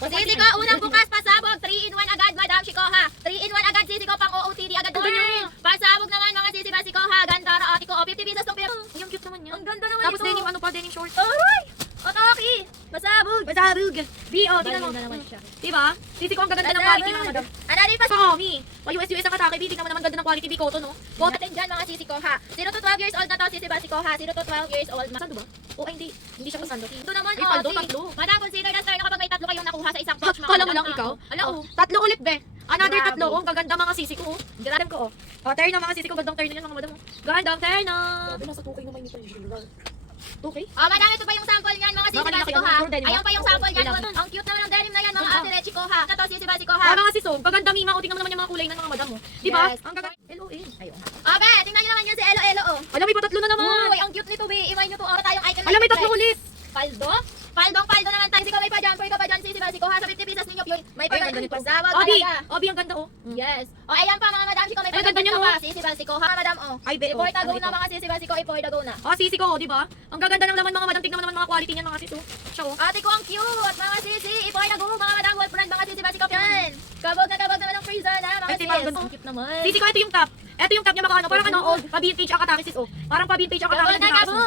Sisi ko, unang bukas, pasabog. 3-in-1 agad, Madam Chico ha. 3-in-1 agad, Sisi ko, pang OOTD agad. Ang ganda niya. Pasabog naman mga Sisi Basi ko ha. Ganda ra ate ko. 50 pesos tong pera. Yung cute naman niya. Ang ganda naman Tapos ito. denim, ano pa, denim short. Aray! Otaki! Pasabog! Pasabog. B.O. Tingnan mo. Ganda naman siya. Diba? Sisi ko ang gaganda ng quality mga madam. Ano rin pa? Kami. Pa-US ang atake, B. Tingnan mo naman ganda ng quality, B. Cotton, no? Vote natin dyan mga Sisi ko ha. 0 to 12 years old na to, Sisi Basi ko ha. 0 to 12 years old. Sando ba? Oh, ay, hindi. Hindi siya kasando. Ito naman, Ay, paldo, Oti. tatlo. Madam, consider na star na kapag may tatlo kayong nakuha sa isang pouch. mga Kala mo madam, lang ha? ikaw? Ala, oh. Tatlo ulit, be. Another Grabe. tatlo. Oh, ang gaganda mga sisi ko, oh. Grabe ko, oh. Oh, turn na mga sisi ko. Gandang turn na yan, mga madam. Oh. Gandang turn na. Grabe, nasa 2K naman ito. 2K? Oh, madam, ito pa yung sample niyan, mga Sisi Baka Basi ko nilaki ha. ang denim, Ayun pa yung sample niyan. Kailangan. Ang cute naman ng denim na yan, mga Oo. ate Rechi ko ha. Ito, Sisi Basi ko ha. Ah, mga sis, oh. Gaganda mima. O, tingnan mo naman yung mga kulay ng mga madam, oh. Diba? Yes. Ang gaganda. LOL. Ayun. Oh, be, tingnan niyo naman yun si Elo Elo, oh. Alam, may patatlo na naman. Uy, ang cute nito, be. Iwan niyo to. Ora tayong icon. Alam, may tatlo ulit. Paldo? Paldo naman tayo. Siko may pa-jumper ka pa dyan. Sisi Basi ko ha. Sa 50 pesos ninyo, pure. May Ay, ganda pa nito. pasabog Obi. talaga. Obi, ang ganda, oh. Yes. O, ayan pa mga madam. Siko may Ay, ganda pa-jumper niya, ka oh. pa. Sisi Basi ko ha, madam, oh. Ay, be, oh. Iport Ano go ito? na mga Sisi Basi ko. Iport go na. Ah, sisi ko, oh, diba? Ang gaganda ng laman, mga madam. Tingnan mo naman mga quality niyan, mga sis, oh. Siya, oh. Ate ko ang cute, mga sisi. Iport go, mga madam. Wolfbrand, mga Sisi Basi ko. Yan. Kabog naman ng freezer na, mga Ay, sis. diba, ganda. Ang cute naman. Sisi ko, ito yung top. Ito yung top niya, baka ano. Parang ano, oh. Pa-vintage ang katake, sis, oh. Parang pa-vintage ang katake. Kabog na kabog.